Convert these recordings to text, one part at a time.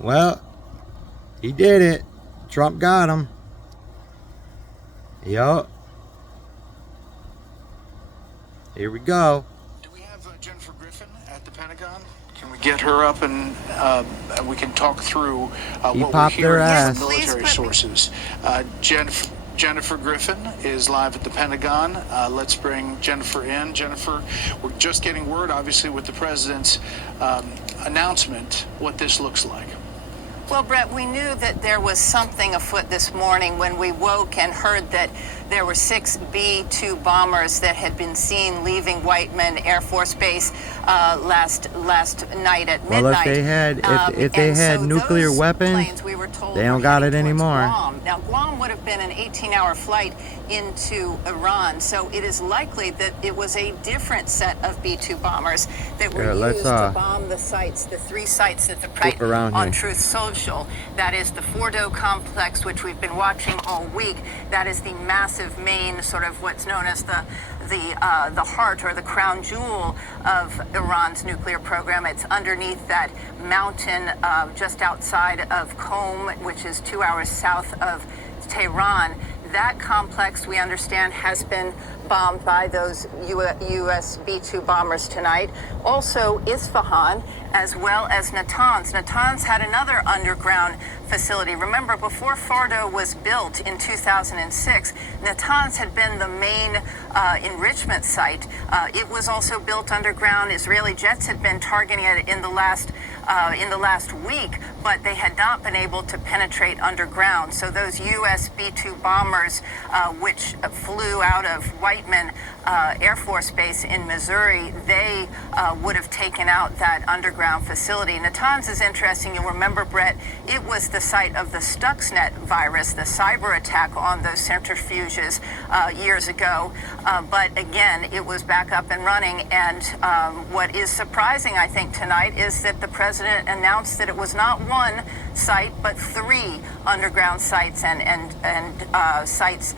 Well, he did it. Trump got him. Yup. Here we go. Do we have Jennifer Griffin at the Pentagon? Can we get her up and we can talk through what we're hearing from military sources? Jennifer Griffin is live at the Pentagon. Let's bring Jennifer in. Jennifer, we're just getting word, obviously, with the president's announcement, what this looks like. Well, Brett, we knew that there was something afoot this morning when we woke and heard that there were 6 B-2 bombers that had been seen leaving Whiteman Air Force Base last night at midnight. Well, if they had nuclear weapons, we were told they don't got it anymore. Guam. Now, Guam would have been an 18-hour flight into Iran, so it is likely that it was a different set of B-2 bombers that were used to bomb the sites, the 3 sites that the president on Truth Social. That is the Fordo complex, which we've been watching all week. That is the massive main, sort of what's known as the heart or the crown jewel of Iran's nuclear program. It's underneath that mountain just outside of Qom, which is 2 hours south of Tehran. That complex, we understand, has been bombed by those U.S. B-2 bombers tonight. Also, Isfahan, as well as Natanz. Natanz had another underground facility. Remember, before Fordo was built in 2006, Natanz had been the main enrichment site. It was also built underground. Israeli jets had been targeting it in the last week, but they had not been able to penetrate underground. So those U.S. B-2 bombers, which flew out of Whiteman Air Force Base in Missouri, they would have taken out that underground facility. Natanz is interesting. You'll remember, Brett, it was the site of the Stuxnet virus, the cyber attack on those centrifuges years ago. But again, it was back up and running. And what is surprising, I think, tonight is that the president announced that it was not 1 site, but 3 underground sites and sites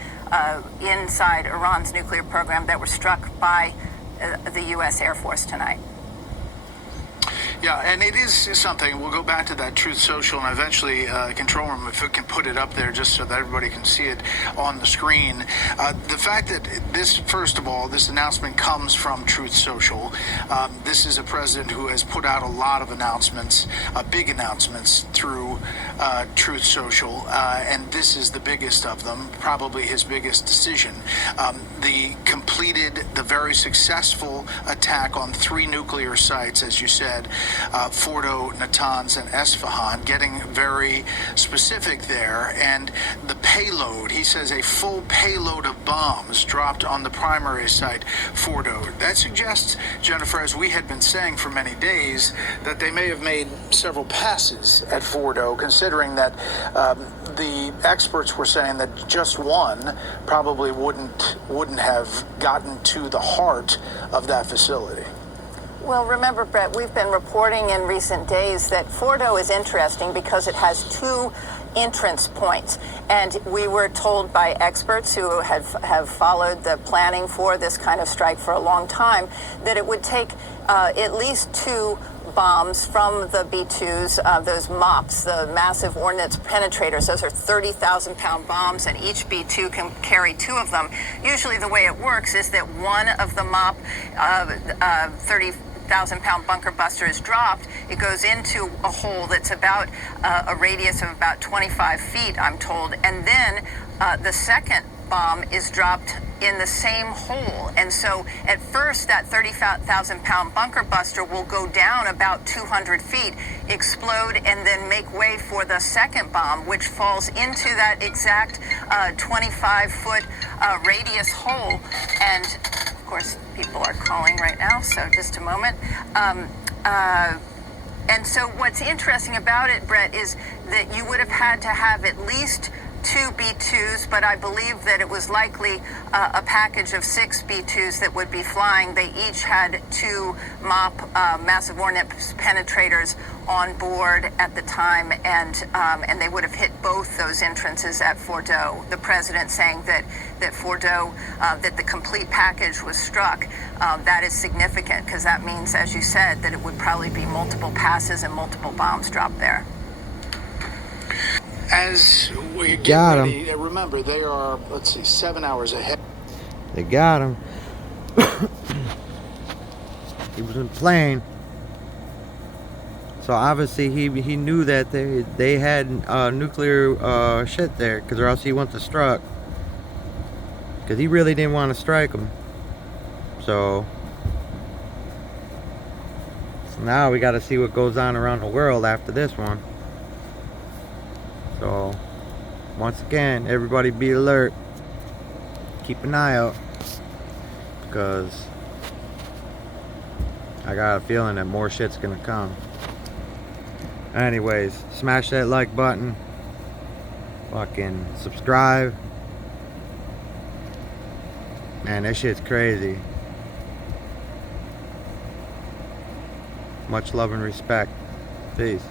inside Iran's nuclear program that were struck by the U.S. Air Force tonight. Yeah, and it is something. We'll go back to that Truth Social and eventually control room if it can put it up there just so that everybody can see it on the screen. The fact that this, first of all, this announcement comes from Truth Social. This is a president who has put out a lot of announcements, big announcements through Truth Social, and this is the biggest of them, probably his biggest decision. The very successful attack on 3 nuclear sites, as you said, Fordo, Natanz, and Isfahan, getting very specific there. And the payload, he says a full payload of bombs dropped on the primary site, Fordo. That suggests, Jennifer, as we had been saying for many days, that they may have made several passes at Fordo, considering that the experts were saying that just 1 probably wouldn't have gotten to the heart of that facility. Well, remember, Brett, we've been reporting in recent days that Fordo is interesting because it has 2 entrance points. And we were told by experts who have followed the planning for this kind of strike for a long time that it would take at least 2 bombs from the B-2s, those MOPs, the massive ordnance penetrators. Those are 30,000-pound bombs, and each B-2 can carry 2 of them. Usually the way it works is that one of the MOP 30,000-pound bunker buster is dropped. It goes into a hole that's about a radius of about 25 feet, I'm told, and then the second bomb is dropped in the same hole. And so at first that 30,000-pound bunker buster will go down about 200 feet, explode, and then make way for the second bomb, which falls into that exact 25-foot radius hole. And of course, people are calling right now, so just a moment. And so what's interesting about it, Brett, is that you would have had to have at least 2 B-2s, but I believe that it was likely a package of 6 B-2s that would be flying. They each had 2 MOP massive ordnance penetrators on board at the time, and they would have hit both those entrances at Fordo. The president saying that Fordo, that the complete package was struck. That is significant because that means, as you said, that it would probably be multiple passes and multiple bombs dropped there. As we get Got ready, remember they are, let's see, 7 hours ahead. They got him. He wasn't playing. So obviously he knew that they had nuclear shit there, because or else he wouldn't have struck. Because he really didn't want to strike them. So now we got to see what goes on around the world after this one. So once again, everybody be alert. Keep an eye out, because I got a feeling that more shit's gonna come. Anyways, smash that like button. Fucking subscribe. Man, that shit's crazy. Much love and respect. Peace.